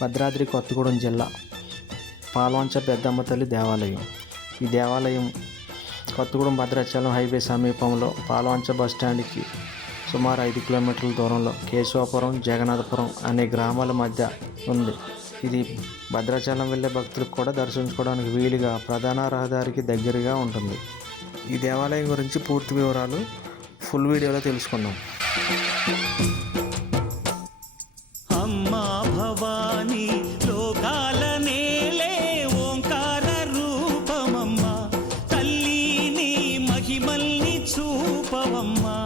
భద్రాద్రి కొత్తగూడెం జిల్లా పాల్వంచ పెద్దమ్మ తల్లి దేవాలయం. ఈ దేవాలయం కొత్తగూడెం భద్రాచలం హైవే సమీపంలో పాల్వంచ బస్ స్టాండ్కి సుమారు ఐదు కిలోమీటర్ల దూరంలో కేశవాపురం జగన్నాథపురం అనే గ్రామాల మధ్య ఉంది. ఇది భద్రాచలం వెళ్ళే భక్తులకు కూడా దర్శించుకోవడానికి వీలుగా ప్రధాన రహదారికి దగ్గరగా ఉంటుంది. ఈ దేవాలయం గురించి పూర్తి వివరాలు ఫుల్ వీడియోలో తెలుసుకుందాం. అమ్మా